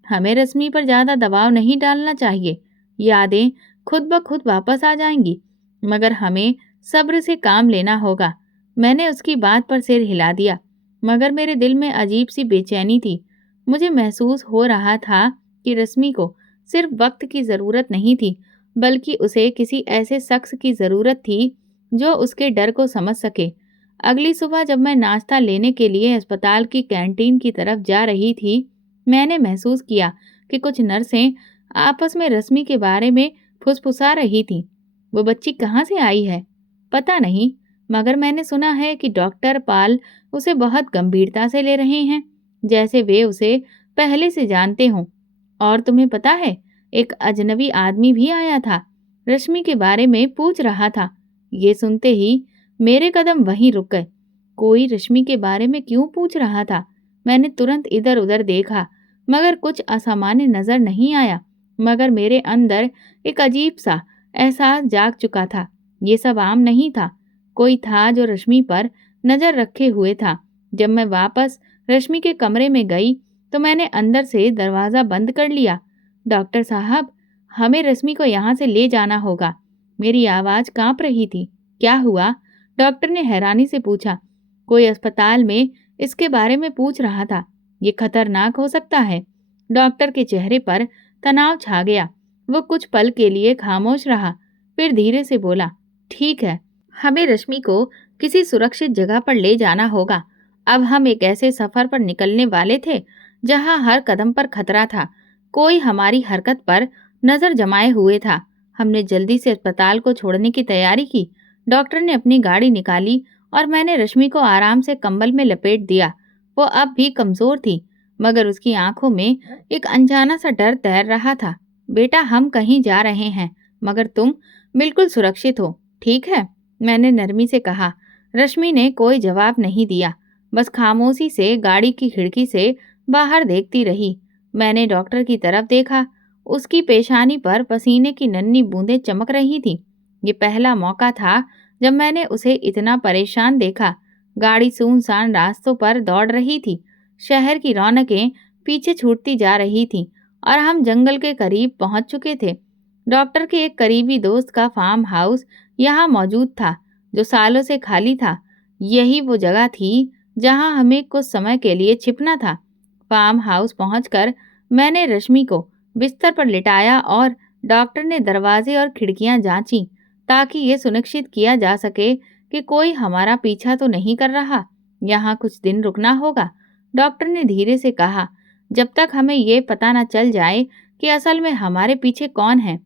हमें रश्मि पर ज्यादा दबाव नहीं डालना चाहिए। यादें खुद ब खुद वापस आ जाएंगी, मगर हमें सब्र से काम लेना होगा। मैंने उसकी बात पर सिर हिला दिया, मगर मेरे दिल में अजीब सी बेचैनी थी। मुझे महसूस हो रहा था कि रश्मि को सिर्फ वक्त की जरूरत नहीं थी, बल्कि उसे किसी ऐसे शख्स की जरूरत थी जो उसके डर को समझ सके। अगली सुबह जब मैं नाश्ता लेने के लिए अस्पताल की कैंटीन की तरफ जा रही थी, मैंने महसूस किया कि कुछ नर्सें आपस में रश्मि के बारे में फुसफुसा रही थीं। वो बच्ची कहाँ से आई है? पता नहीं, मगर मैंने सुना है कि डॉक्टर पाल उसे बहुत गंभीरता से ले रहे हैं, जैसे वे उसे पहले से जानते हों। और तुम्हें पता है, एक अजनबी आदमी भी आया था। रश्मि के बारे में पूछ रहा था। ये सुनते ही मेरे कदम वहीं रुक गए। कोई रश्मि के बारे में क्यों पूछ रहा था? मैंने तुरंत इधर उधर देखा, मगर कुछ असामान्य नजर नहीं आया। मगर मेरे अंदर एक अजीब सा एहसास जाग चुका था। ये सब आम नहीं था। कोई था जो रश्मि पर नजर रखे हुए था। जब मैं वापस रश्मि के कमरे में गई तो मैंने अंदर से दरवाज़ा बंद कर लिया। डॉक्टर साहब, हमें रश्मि को यहाँ से ले जाना होगा। मेरी आवाज़ कांप रही थी। क्या हुआ? डॉक्टर ने हैरानी से पूछा। कोई अस्पताल में इसके बारे में पूछ रहा था। ये खतरनाक हो सकता है। डॉक्टर के चेहरे पर तनाव छा गया। वो कुछ पल के लिए खामोश रहा, फिर धीरे से बोला, ठीक है, हमें रश्मि को किसी सुरक्षित जगह पर ले जाना होगा। अब हम एक ऐसे सफर पर निकलने वाले थे जहां हर कदम पर खतरा था। कोई हमारी हरकत पर नजर जमाए हुए था। हमने जल्दी से अस्पताल को छोड़ने की तैयारी की। डॉक्टर ने अपनी गाड़ी निकाली और मैंने रश्मि को आराम से कंबल में लपेट दिया। वो अब भी कमजोर थी, मगर उसकी आंखों में एक अनजाना सा डर तैर रहा था। बेटा, हम कहीं जा रहे हैं, मगर तुम बिल्कुल सुरक्षित हो, ठीक है? मैंने नरमी से कहा। रश्मि ने कोई जवाब नहीं दिया, बस खामोशी से गाड़ी की खिड़की से बाहर देखती रही। मैंने डॉक्टर की तरफ देखा। उसकी पेशानी पर पसीने की नन्ही बूंदें चमक रही थीं। ये पहला मौका था जब मैंने उसे इतना परेशान देखा। गाड़ी सुनसान रास्तों पर दौड़ रही थी। शहर की रौनकें पीछे छूटती जा रही थीं और हम जंगल के करीब पहुंच चुके थे। डॉक्टर के एक करीबी दोस्त का फार्म हाउस यहाँ मौजूद था, जो सालों से खाली था। यही वो जगह थी जहाँ हमें कुछ समय के लिए छिपना था। फार्म हाउस पहुंचकर मैंने रश्मि को बिस्तर पर लिटाया और डॉक्टर ने दरवाजे और खिड़कियां जांची, ताकि ये सुनिश्चित किया जा सके कि कोई हमारा पीछा तो नहीं कर रहा। यहाँ कुछ दिन रुकना होगा, डॉक्टर ने धीरे से कहा, जब तक हमें ये पता न चल जाए कि असल में हमारे पीछे कौन है।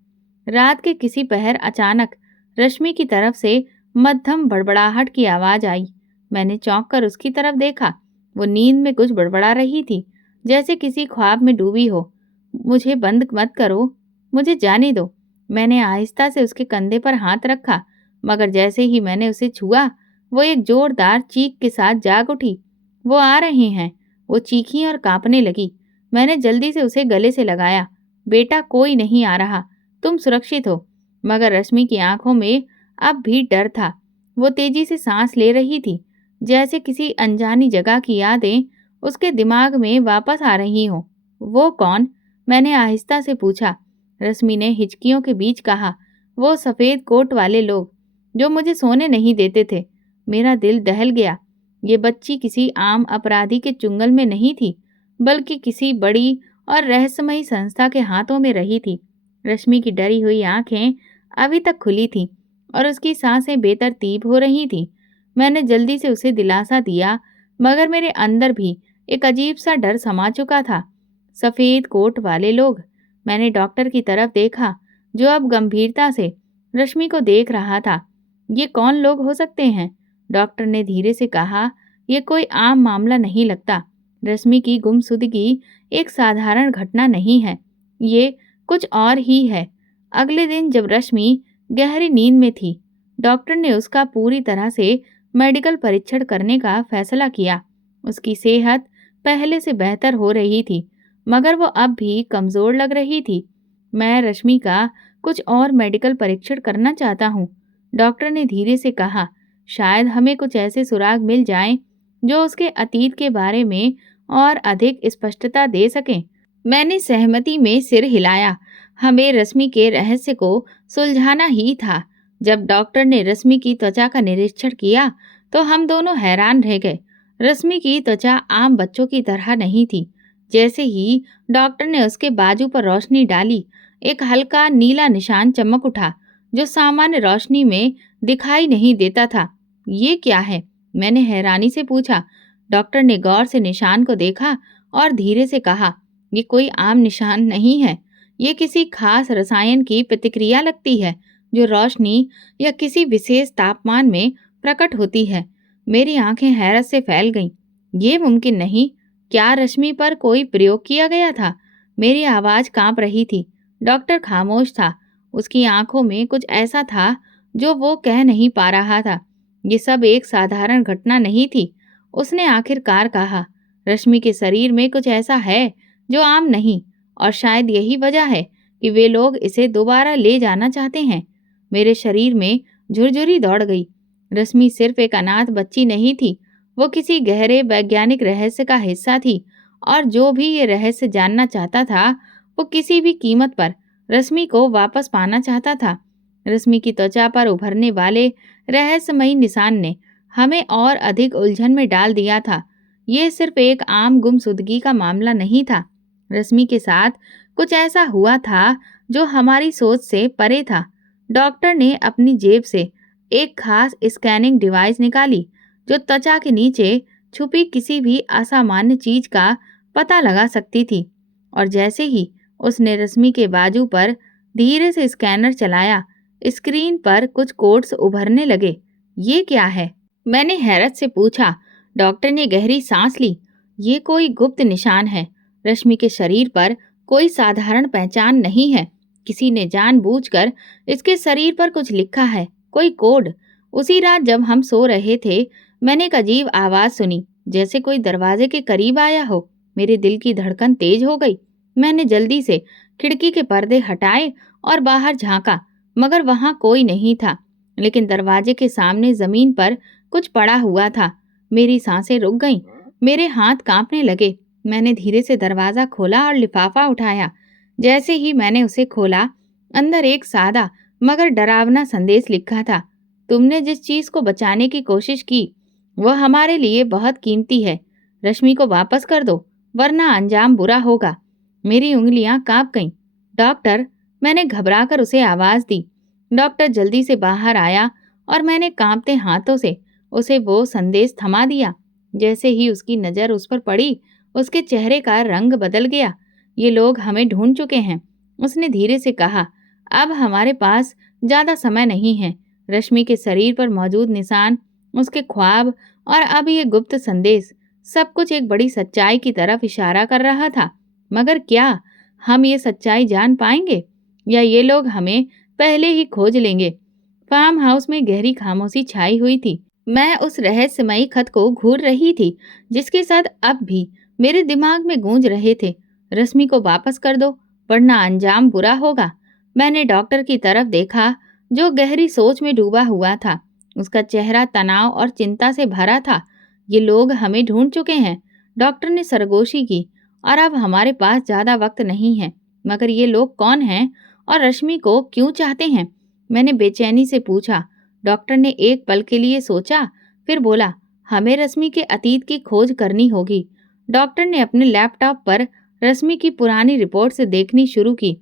रात के किसी पहर अचानक रश्मि की तरफ से मध्यम बड़बड़ाहट की आवाज आई। मैंने चौंक कर उसकी तरफ देखा। वो नींद में कुछ बड़बड़ा रही थी, जैसे किसी ख्वाब में डूबी हो। मुझे बंद मत करो, मुझे जाने दो। मैंने आहिस्ता से उसके कंधे पर हाथ रखा, मगर जैसे ही मैंने उसे छुआ, वो एक जोरदार चीख के साथ जाग उठी। वो आ रहे हैं, वो चीखी और कांपने लगी। मैंने जल्दी से उसे गले से लगाया। बेटा, कोई नहीं आ रहा, तुम सुरक्षित हो। मगर रश्मि की आंखों में अब भी डर था। वो तेजी से सांस ले रही थी, जैसे किसी अनजानी जगह की यादें उसके दिमाग में वापस आ रही हों। वो कौन? मैंने आहिस्ता से पूछा। रश्मि ने हिचकियों के बीच कहा, वो सफ़ेद कोट वाले लोग जो मुझे सोने नहीं देते थे। मेरा दिल दहल गया। ये बच्ची किसी आम अपराधी के चुंगल में नहीं थी, बल्कि किसी बड़ी और रहस्यमयी संस्था के हाथों में रही थी। रश्मि की डरी हुई आंखें अभी तक खुली थीं और उसकी सांसें बेतरतीब हो रही थीं। मैंने जल्दी से उसे दिलासा दिया, मगर मेरे अंदर भी एक अजीब सा डर समा चुका था। सफ़ेद कोट वाले लोग। मैंने डॉक्टर की तरफ देखा, जो अब गंभीरता से रश्मि को देख रहा था। ये कौन लोग हो सकते हैं? डॉक्टर ने धीरे से कहा, यह कोई आम मामला नहीं लगता। रश्मि की गुमशुदगी एक साधारण घटना नहीं है, ये कुछ और ही है। अगले दिन जब रश्मि गहरी नींद में थी, डॉक्टर ने उसका पूरी तरह से मेडिकल परीक्षण करने का फैसला किया। उसकी सेहत पहले से बेहतर हो रही थी, मगर वो अब भी कमज़ोर लग रही थी। मैं रश्मि का कुछ और मेडिकल परीक्षण करना चाहता हूँ, डॉक्टर ने धीरे से कहा। शायद हमें कुछ ऐसे सुराग मिल जाएं जो उसके अतीत के बारे में और अधिक स्पष्टता दे सकें। मैंने सहमति में सिर हिलाया। हमें रश्मि के रहस्य को सुलझाना ही था। जब डॉक्टर ने रश्मि की त्वचा का निरीक्षण किया तो हम दोनों हैरान रह गए। रश्मि की त्वचा आम बच्चों की तरह नहीं थी। जैसे ही डॉक्टर ने उसके बाजू पर रोशनी डाली, एक हल्का नीला निशान चमक उठा, जो सामान्य रोशनी में दिखाई नहीं देता था। ये क्या है? मैंने हैरानी से पूछा। डॉक्टर ने गौर से निशान को देखा और धीरे से कहा, ये कोई आम निशान नहीं है। ये किसी खास रसायन की प्रतिक्रिया लगती है, जो रोशनी या किसी विशेष तापमान में प्रकट होती है। मेरी आंखें हैरत से फैल गईं। ये मुमकिन नहीं। क्या रश्मि पर कोई प्रयोग किया गया था? मेरी आवाज़ कांप रही थी। डॉक्टर खामोश था उसकी आंखों में कुछ ऐसा था जो वो कह नहीं पा रहा था। ये सब एक साधारण घटना नहीं थी। उसने आखिरकार कहा, रश्मि के शरीर में कुछ ऐसा है जो आम नहीं, और शायद यही वजह है कि वे लोग इसे दोबारा ले जाना चाहते हैं। मेरे शरीर में झुरझुरी दौड़ गई। रश्मि सिर्फ एक अनाथ बच्ची नहीं थी, वो किसी गहरे वैज्ञानिक रहस्य का हिस्सा थी, और जो भी ये रहस्य जानना चाहता था वो किसी भी कीमत पर रश्मि को वापस पाना चाहता था। रश्मि की त्वचा पर उभरने वाले रहस्यमयी निशान ने हमें और अधिक उलझन में डाल दिया था। ये सिर्फ एक आम गुमशुदगी का मामला नहीं था। रश्मि के साथ कुछ ऐसा हुआ था जो हमारी सोच से परे था। डॉक्टर ने अपनी जेब से एक खास स्कैनिंग डिवाइस निकाली जो त्वचा के नीचे छुपी किसी भी असामान्य चीज का पता लगा सकती थी। और जैसे ही उसने रश्मि के बाजू पर धीरे से स्कैनर चलाया, स्क्रीन पर कुछ कोड्स उभरने लगे। ये क्या है? मैंने हैरत से पूछा। डॉक्टर ने गहरी सांस ली। ये कोई गुप्त निशान है। रश्मि के शरीर पर कोई साधारण पहचान नहीं है। किसी ने जानबूझकर इसके शरीर पर कुछ लिखा है, कोई कोड। उसी रात जब हम सो रहे थे, मैंने एक अजीब आवाज सुनी, जैसे कोई दरवाजे के करीब आया हो। मेरे दिल की धड़कन तेज हो गई। मैंने जल्दी से खिड़की के पर्दे हटाए और बाहर झांका, मगर वहां कोई नहीं था। लेकिन दरवाजे के सामने जमीन पर कुछ पड़ा हुआ था। मेरी सांसें रुक गईं, मेरे हाथ कांपने लगे। मैंने धीरे से दरवाजा खोला और लिफाफा उठाया। जैसे ही मैंने उसे खोला, अंदर एक सादा मगर डरावना संदेश लिखा था। तुमने जिस चीज को बचाने की कोशिश की वह हमारे लिए बहुत कीमती है। रश्मि को वापस कर दो, वरना अंजाम बुरा होगा। मेरी उंगलियां कांप गईं। डॉक्टर, मैंने घबराकर उसे आवाज दी। डॉक्टर जल्दी से बाहर आया और मैंने कांपते हाथों से उसे वो संदेश थमा दिया। जैसे ही उसकी नजर उस पर पड़ी, उसके चेहरे का रंग बदल गया। ये लोग हमें ढूंढ चुके हैं, उसने धीरे से कहा। अब हमारे पास ज्यादा समय नहीं है। रश्मि के शरीर पर मौजूद निशान, उसके ख्वाब और अब ये गुप्त संदेश, सब कुछ एक बड़ी सच्चाई की तरफ इशारा कर रहा था। मगर क्या हम ये सच्चाई जान पाएंगे, या ये लोग हमें पहले ही खोज लेंगे? फार्म हाउस में गहरी खामोशी छाई हुई थी। मैं उस रहस्यमयी खत को घूर रही थी जिसके साथ अब भी मेरे दिमाग में गूंज रहे थे, रश्मि को वापस कर दो, वरना अंजाम बुरा होगा। मैंने डॉक्टर की तरफ देखा जो गहरी सोच में डूबा हुआ था। उसका चेहरा तनाव और चिंता से भरा था। ये लोग हमें ढूंढ चुके हैं, डॉक्टर ने सरगोशी की, और अब हमारे पास ज्यादा वक्त नहीं है। मगर ये लोग कौन हैं और रश्मि को क्यों चाहते हैं? मैंने बेचैनी से पूछा। डॉक्टर ने एक पल के लिए सोचा, फिर बोला, हमें रश्मि के अतीत की खोज करनी होगी। डॉक्टर ने अपने लैपटॉप पर रश्मि की पुरानी रिपोर्ट से देखनी शुरू की।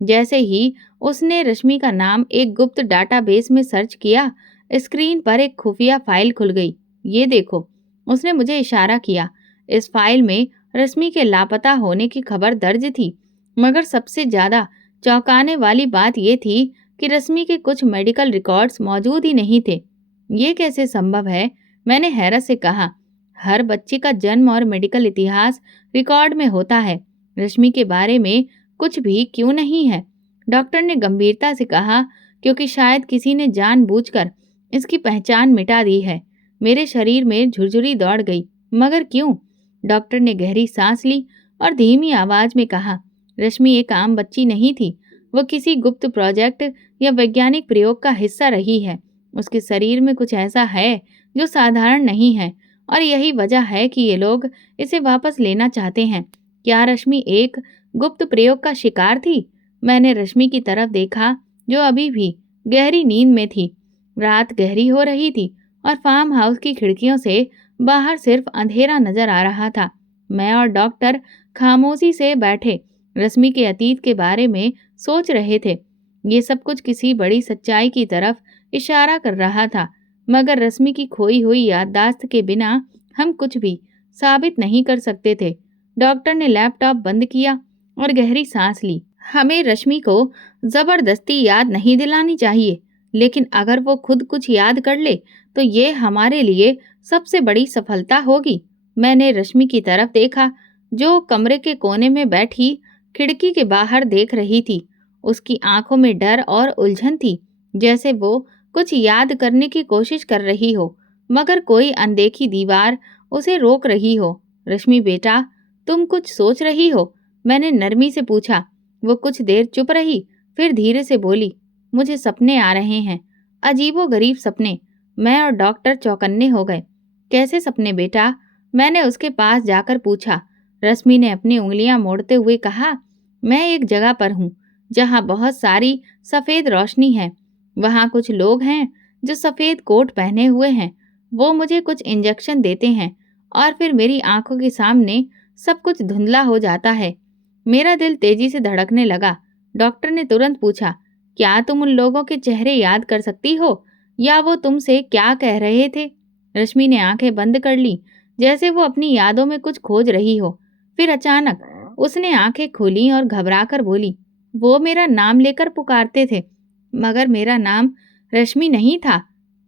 जैसे ही उसने रश्मि का नाम एक गुप्त डाटाबेस में सर्च किया, स्क्रीन पर एक खुफिया फाइल खुल गई। ये देखो, उसने मुझे इशारा किया। इस फाइल में रश्मि के लापता होने की खबर दर्ज थी, मगर सबसे ज्यादा चौंकाने वाली बात यह थी कि रश्मि के कुछ मेडिकल रिकॉर्ड्स मौजूद ही नहीं थे। ये कैसे संभव है? मैंने हैरत से कहा। हर बच्चे का जन्म और मेडिकल इतिहास रिकॉर्ड में होता है, रश्मि के बारे में कुछ भी क्यों नहीं है? डॉक्टर ने गंभीरता से कहा, क्योंकि शायद किसी ने जानबूझकर इसकी पहचान मिटा दी है। मेरे शरीर में झुरझुरी दौड़ गई। मगर क्यों? डॉक्टर ने गहरी सांस ली और धीमी आवाज में कहा, रश्मि एक आम बच्ची नहीं थी, वो किसी गुप्त प्रोजेक्ट या वैज्ञानिक प्रयोग का हिस्सा रही है। उसके शरीर में कुछ ऐसा है जो साधारण नहीं है, और यही वजह है कि ये लोग इसे वापस लेना चाहते हैं। क्या रश्मि एक गुप्त प्रयोग का शिकार थी? मैंने रश्मि की तरफ देखा जो अभी भी गहरी नींद में थी। रात गहरी हो रही थी और फार्म हाउस की खिड़कियों से बाहर सिर्फ अंधेरा नजर आ रहा था। मैं और डॉक्टर खामोशी से बैठे रश्मि के अतीत के बारे में सोच रहे थे। ये सब कुछ किसी बड़ी सच्चाई की तरफ इशारा कर रहा था, मगर रश्मि की खोई हुई याददाश्त के बिना हम कुछ भी साबित नहीं कर सकते थे। डॉक्टर ने लैपटॉप बंद किया और गहरी सांस ली। हमें रश्मि को जबरदस्ती याद नहीं दिलानी चाहिए, लेकिन अगर वो खुद कुछ याद कर ले तो ये हमारे लिए सबसे बड़ी सफलता होगी। मैंने रश्मि की तरफ देखा जो कमरे के कोने में बैठी खिड़की के बाहर देख रही थी। उसकी आंखों में डर और उलझन थी, जैसे वो कुछ याद करने की कोशिश कर रही हो, मगर कोई अनदेखी दीवार उसे रोक रही हो। रश्मि बेटा, तुम कुछ सोच रही हो? मैंने नरमी से पूछा। वो कुछ देर चुप रही, फिर धीरे से बोली, मुझे सपने आ रहे हैं, अजीबोगरीब सपने। मैं और डॉक्टर चौकन्ने हो गए। कैसे सपने बेटा? मैंने उसके पास जाकर पूछा। रश्मि ने अपनी उंगलियां मोड़ते हुए कहा, मैं एक जगह पर हूँ जहाँ बहुत सारी सफेद रोशनी है। वहाँ कुछ लोग हैं जो सफेद कोट पहने हुए हैं। वो मुझे कुछ इंजेक्शन देते हैं और फिर मेरी आंखों के सामने सब कुछ धुंधला हो जाता है। मेरा दिल तेजी से धड़कने लगा। डॉक्टर ने तुरंत पूछा, क्या तुम उन लोगों के चेहरे याद कर सकती हो या वो तुमसे क्या कह रहे थे? रश्मि ने आंखें बंद कर ली, जैसे वो अपनी यादों में कुछ खोज रही हो। फिर अचानक उसने आंखें खोली और घबराकर बोली, वो मेरा नाम लेकर पुकारते थे, मगर मेरा नाम रश्मि नहीं था।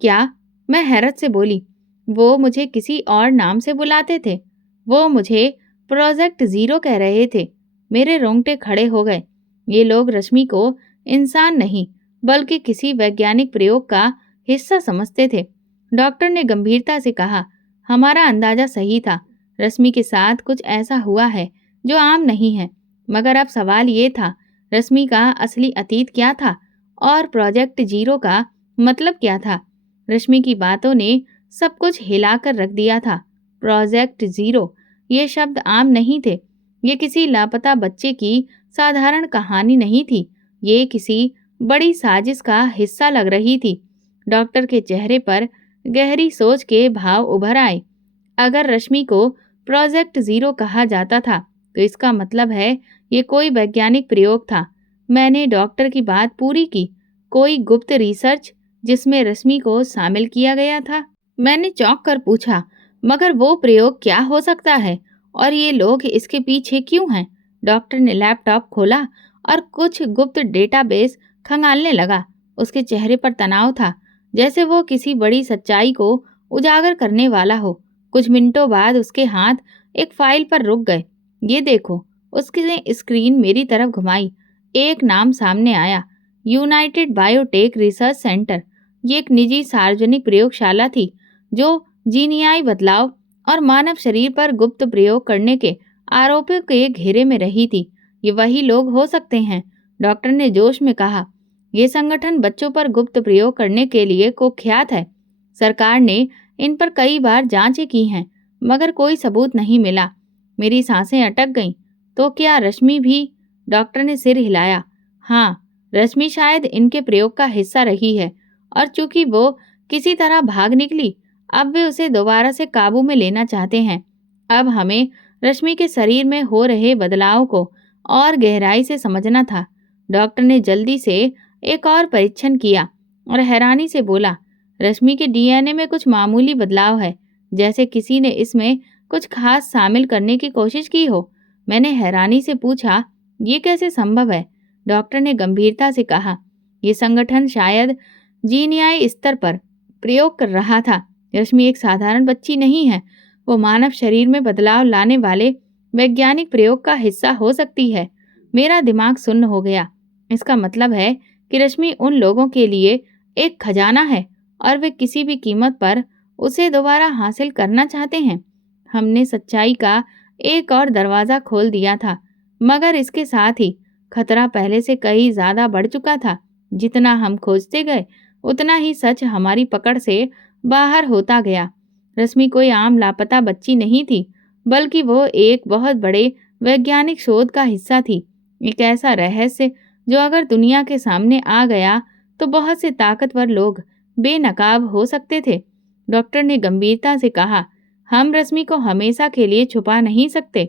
क्या? मैं हैरत से बोली। वो मुझे किसी और नाम से बुलाते थे। वो मुझे प्रोजेक्ट जीरो कह रहे थे। मेरे रोंगटे खड़े हो गए। ये लोग रश्मि को इंसान नहीं, बल्कि किसी वैज्ञानिक प्रयोग का हिस्सा समझते थे। डॉक्टर ने गंभीरता से कहा, हमारा अंदाजा सही था। रश्मि के साथ कुछ ऐसा हुआ है जो आम नहीं है। मगर अब सवाल ये था, रश्मि का असली अतीत क्या था और प्रोजेक्ट जीरो का मतलब क्या था? रश्मि की बातों ने सब कुछ हिलाकर रख दिया था। प्रोजेक्ट जीरो, ये शब्द आम नहीं थे। ये किसी लापता बच्चे की साधारण कहानी नहीं थी। ये किसी बड़ी साजिश का हिस्सा लग रही थी। डॉक्टर के चेहरे पर गहरी सोच के भाव उभर आए। अगर रश्मि को प्रोजेक्ट जीरो कहा जाता था, तो इसका मतलब है ये कोई वैज्ञानिक प्रयोग था। मैंने डॉक्टर की बात पूरी की। कोई गुप्त रिसर्च जिसमें रश्मि को शामिल किया गया था? मैंने चौंक कर पूछा, मगर वो प्रयोग क्या हो सकता है और ये लोग इसके पीछे क्यों हैं? डॉक्टर ने लैपटॉप खोला और कुछ गुप्त डेटाबेस खंगालने लगा। उसके चेहरे पर तनाव था, जैसे वो किसी बड़ी सच्चाई को उजागर करने वाला हो। कुछ मिनटों बाद उसके हाथ एक फाइल पर रुक गए। ये देखो, उसने स्क्रीन मेरी तरफ घुमाई। एक नाम सामने आया, यूनाइटेड बायोटेक रिसर्च सेंटर। ये एक निजी सार्वजनिक प्रयोगशाला थी जो जीनियाई बदलाव और मानव शरीर पर गुप्त प्रयोग करने के आरोपों के घेरे में रही थी। ये वही लोग हो सकते हैं, डॉक्टर ने जोश में कहा। ये संगठन बच्चों पर गुप्त प्रयोग करने के लिए कुख्यात है। सरकार ने इन पर कई बार जांचें की हैं, मगर कोई सबूत नहीं मिला। मेरी सांसें अटक गईं। तो क्या रश्मि भी? डॉक्टर ने सिर हिलाया। हाँ, रश्मि शायद इनके प्रयोग का हिस्सा रही है, और चूंकि वो किसी तरह भाग निकली, अब वे उसे दोबारा से काबू में लेना चाहते हैं। अब हमें रश्मि के शरीर में हो रहे बदलाव को और गहराई से समझना था। डॉक्टर ने जल्दी से एक और परीक्षण किया और हैरानी से बोला, रश्मि के डीएनए में कुछ मामूली बदलाव है, जैसे किसी ने इसमें कुछ खास शामिल करने की कोशिश की हो। मैंने हैरानी से पूछा, ये कैसे संभव है? डॉक्टर ने गंभीरता से कहा, ये संगठन शायद जीनियाई स्तर पर प्रयोग कर रहा था। रश्मि एक साधारण बच्ची नहीं है। वो मानव शरीर में बदलाव लाने वाले वैज्ञानिक प्रयोग का हिस्सा हो सकती है। मेरा दिमाग सुन्न हो गया। इसका मतलब है कि रश्मि उन लोगों के लिए एक खजाना है और वे किसी भी कीमत पर उसे दोबारा हासिल करना चाहते हैं। हमने सच्चाई का एक और दरवाज़ा खोल दिया था, मगर इसके साथ ही खतरा पहले से कहीं ज़्यादा बढ़ चुका था। जितना हम खोजते गए, उतना ही सच हमारी पकड़ से बाहर होता गया। रश्मि कोई आम लापता बच्ची नहीं थी, बल्कि वो एक बहुत बड़े वैज्ञानिक शोध का हिस्सा थी। एक ऐसा रहस्य जो अगर दुनिया के सामने आ गया तो बहुत से ताकतवर लोग बेनकाब हो सकते थे। डॉक्टर ने गंभीरता से कहा, हम रश्मि को हमेशा के लिए छुपा नहीं सकते।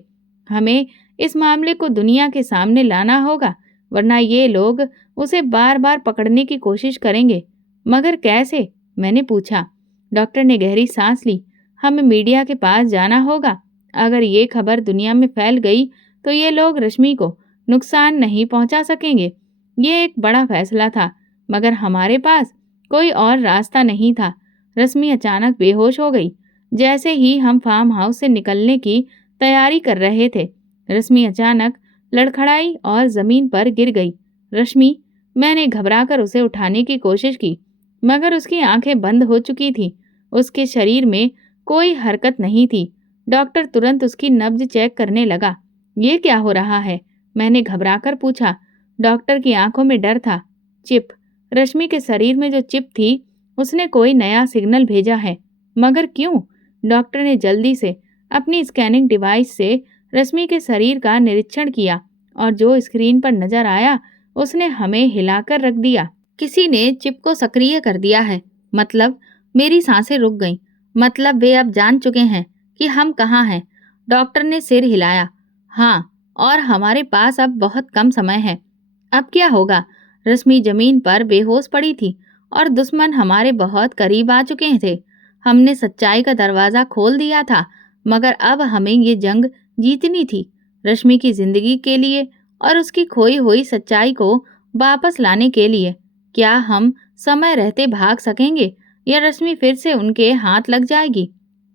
हमें इस मामले को दुनिया के सामने लाना होगा, वरना ये लोग उसे बार बार पकड़ने की कोशिश करेंगे। मगर कैसे? मैंने पूछा। डॉक्टर ने गहरी सांस ली। हमें मीडिया के पास जाना होगा। अगर ये खबर दुनिया में फैल गई तो ये लोग रश्मि को नुकसान नहीं पहुंचा सकेंगे। ये एक बड़ा फैसला था, मगर हमारे पास कोई और रास्ता नहीं था। रश्मि अचानक बेहोश हो गई। जैसे ही हम फार्म हाउस से निकलने की तैयारी कर रहे थे, रश्मि अचानक लड़खड़ाई और जमीन पर गिर गई। रश्मि, मैंने घबराकर उसे उठाने की कोशिश की, मगर उसकी आंखें बंद हो चुकी थी। उसके शरीर में कोई हरकत नहीं थी। डॉक्टर तुरंत उसकी नब्ज चेक करने लगा। ये क्या हो रहा है? मैंने घबराकर पूछा। डॉक्टर की आंखों में डर था। चिप, रश्मि के शरीर में जो चिप थी, उसने कोई नया सिग्नल भेजा है। मगर क्यों? डॉक्टर ने जल्दी से अपनी स्कैनिंग डिवाइस से रश्मि के शरीर का निरीक्षण किया और जो स्क्रीन पर नजर आया उसने हमें हिलाकर रख दिया। किसी ने चिप को सक्रिय कर दिया है। मतलब? मेरी सांसें रुक गईं। मतलब वे अब जान चुके हैं कि हम कहाँ हैं। डॉक्टर ने सिर हिलाया। हाँ, और हमारे पास अब बहुत कम समय है। अब क्या होगा? रश्मि जमीन पर बेहोश पड़ी थी और दुश्मन हमारे बहुत करीब आ चुके थे। हमने सच्चाई का दरवाजा खोल दिया था, मगर अब हमें ये जंग जीतनी थी, रश्मि की जिंदगी के लिए और उसकी खोई हुई सच्चाई को वापस लाने के लिए। क्या हम समय रहते भाग सकेंगे या रश्मि फिर से उनके हाथ लग जाएगी?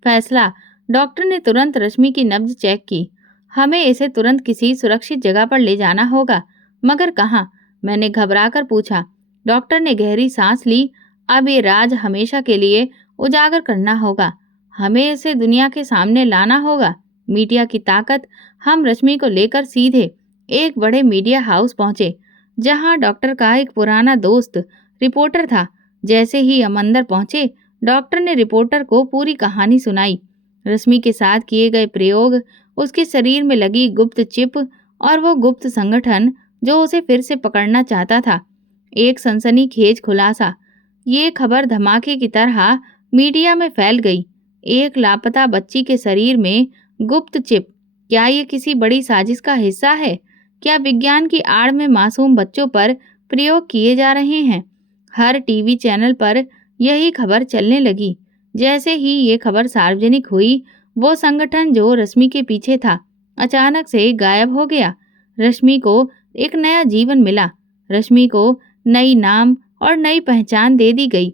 फैसला। डॉक्टर ने तुरंत रश्मि की नब्ज चेक की। हमें इसे तुरंत किसी सुरक्षित जगह पर ले जाना होगा। मगर कहाँ? मैंने घबराकर पूछा। डॉक्टर ने गहरी सांस ली। अब ये राज हमेशा के लिए उजागर करना होगा। हमें इसे दुनिया के सामने लाना होगा। मीडिया की ताकत। हम रश्मि को लेकर सीधे एक बड़े मीडिया हाउस पहुंचे, जहां डॉक्टर का एक पुराना दोस्त रिपोर्टर था। जैसे ही हम अंदर पहुंचे, डॉक्टर ने रिपोर्टर को पूरी कहानी सुनाई। रश्मि के साथ किए गए प्रयोग, उसके शरीर में लगी गुप्त चिप और वो गुप्त संगठन जो उसे फिर से पकड़ना चाहता था। एक सनसनीखेज खुलासा। ये खबर धमाके की तरह मीडिया में फैल गई। एक लापता बच्ची के शरीर में गुप्त चिप। क्या ये किसी बड़ी साजिश का हिस्सा है? क्या विज्ञान की आड़ में मासूम बच्चों पर प्रयोग किए जा रहे हैं? हर टीवी चैनल पर यही खबर चलने लगी। जैसे ही ये खबर सार्वजनिक हुई, वो संगठन जो रश्मि के पीछे था, अचानक से गायब हो गया। रश्मि को एक नया जीवन मिला। रश्मि को नई नाम और नई पहचान दे दी गई।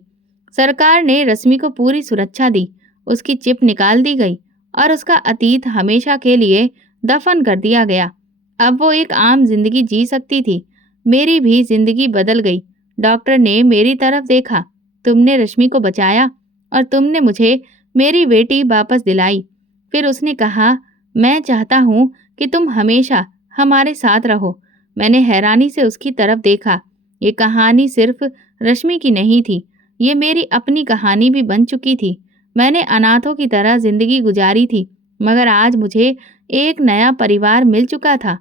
सरकार ने रश्मि को पूरी सुरक्षा दी। उसकी चिप निकाल दी गई और उसका अतीत हमेशा के लिए दफन कर दिया गया। अब वो एक आम जिंदगी जी सकती थी। मेरी भी जिंदगी बदल गई। डॉक्टर ने मेरी तरफ देखा। तुमने रश्मि को बचाया और तुमने मुझे मेरी बेटी वापस दिलाई। फिर उसने कहा, मैं चाहता हूँ कि तुम हमेशा हमारे साथ रहो। मैंने हैरानी से उसकी तरफ देखा। ये कहानी सिर्फ रश्मि की नहीं थी, ये मेरी अपनी कहानी भी बन चुकी थी। मैंने अनाथों की तरह जिंदगी गुजारी थी, मगर आज मुझे एक नया परिवार मिल चुका था।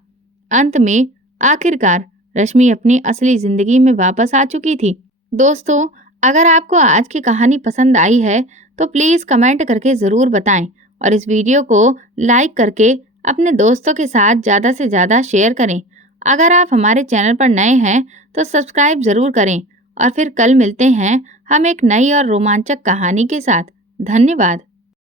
अंत में आखिरकार रश्मि अपनी असली जिंदगी में वापस आ चुकी थी। दोस्तों, अगर आपको आज की कहानी पसंद आई है तो प्लीज़ कमेंट करके ज़रूर बताएं और इस वीडियो को लाइक करके अपने दोस्तों के साथ ज़्यादा से ज़्यादा शेयर करें। अगर आप हमारे चैनल पर नए हैं तो सब्सक्राइब ज़रूर करें और फिर कल मिलते हैं हम एक नई और रोमांचक कहानी के साथ। धन्यवाद।